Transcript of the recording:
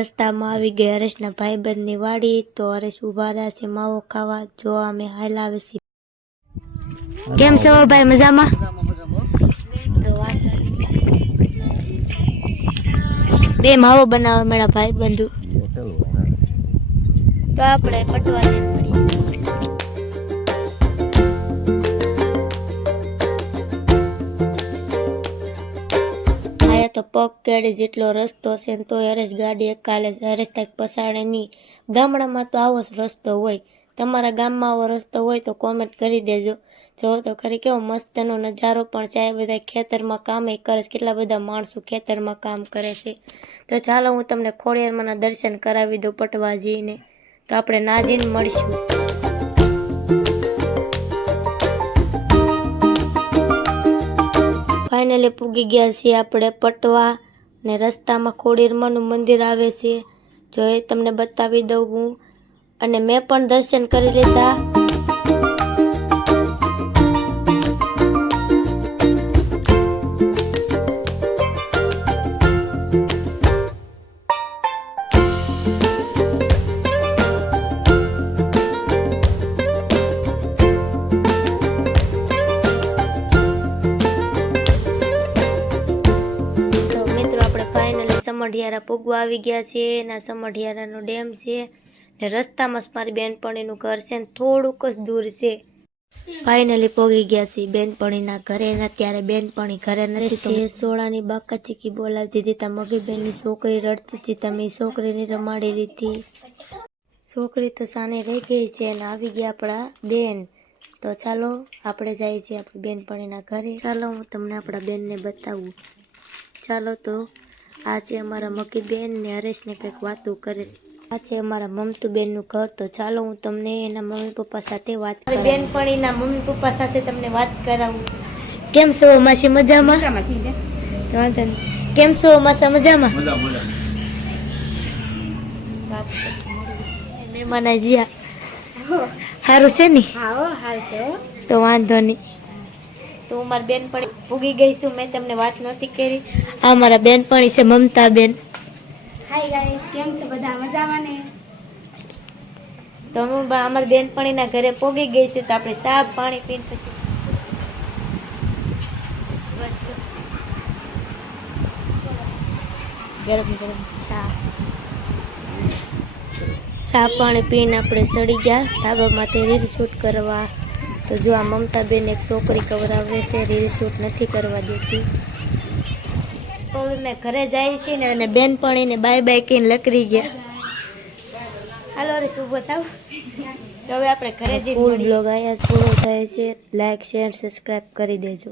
રસ્તામાં આવી ગઈ હરેશના ભાઈબંધની વાડી, તો હરેશ ઊભા રહ્યા છે માવો ખાવા. જો અમે હાલ આવે છે કેમ છો ભાઈ? મજામાં. બે માવો બનાવવા મેળા ભાઈ બંધુ તો આપણે પટવા તો પગ કેડી જેટલો રસ્તો છે ને તોય હરેશ ગાડી એકાલે કાલે હરેશ તાક પસાડે નહીં ગામડામાં તો આવો રસ્તો હોય. તમારા ગામમાં આવો રસ્તો હોય તો કોમેન્ટ કરી દેજો. જો તો ખરી કેવો મસ્તનો નજારો પણ છે. આ બધા ખેતરમાં કામ એ કરે છે. કેટલા બધા માણસો ખેતરમાં કામ કરે છે. તો ચાલો હું તમને ખોડિયારમાંના દર્શન કરાવી દઉં પટવાજીને. તો આપણે નાજીને મળીશું. ફાઇનલી પૂગી ગયા છીએ આપણે પટવા ને રસ્તામાં ખોડીરમાનું મંદિર આવે છે. જો એ તમને બતાવી દઉં હું. અને મેં પણ દર્શન કરી લીધા. સમઢિયારા પૂગવા આવી ગયા છે એના સમઢિયારાનો ડેમ છે ને રસ્તામાં જ મારી બેનપણીનું ઘર છે ને થોડુંક જ દૂર છે. ફાઇનલી પોગી ગયા છીએ બેનપણીના ઘરે ને અત્યારે બેનપણી ઘરે નથી તો સોળાની બાકા ચીકી બોલાવતી હતી તા મગી બેનની છોકરી રડતી હતી તમે છોકરીને રમાડી દીધી. છોકરી તો સાને રહી ગઈ છે અને આવી ગયા આપણા બેન. તો ચાલો આપણે જઈએ છીએ આપણી બેનપણીના ઘરે. ચાલો હું તમને આપણા બેનને બતાવું. ચાલો તો આ છે અમારા મકીબેન ને હરેશને કંઈક વાતો કરે છે. આ છે અમારા મમતુ બેનનું ઘર. તો ચાલો હું તમને એના મમ્મી પપ્પા સાથે વાત કરું બેનપણીના મમ્મી પપ્પા સાથે તમને વાત કરાવું. કેમ છો માસી મજામાં? વાંધો નહીં. કેમ છો માસા મજામાં. મહેમાન જીયા સારું છે ને? તો વાંધો નહીં. તો હું મારી બેનપણી ભૂગી ગઈ છું મેં તમને વાત નહોતી કરી. આ મારા બેનપણી છે મમતા બેન હાય ગાઈસ કેમ છો? બધા મજામાં ને? તો હું બા- અમારી બેનપણીના ઘરે પોગી ગઈ છું તો આપણે સાફ પાણી પીને પછી બસ બસ. ગરમ ગરમ ચા. ચા પાણી પીને આપણે ચડી ગયા ધાબામાંથી રીલ શૂટ કરવા. તો જો આ મમતાબેન એક છોકરી કવરાવે છે રીલ શૂટ નથી કરવા દેતી. તો મેં ઘરે જાય છે ને અને બેનપણીને બાય બાય કહીને લકરી ગયા. હાલો રે શું બતાવ તો હવે આપણે ઘરે જઈને ફૂડ બ્લોગ અહીંયા પૂરો થાય છે. લાઈક શેર સબસ્ક્રાઇબ કરી દેજો.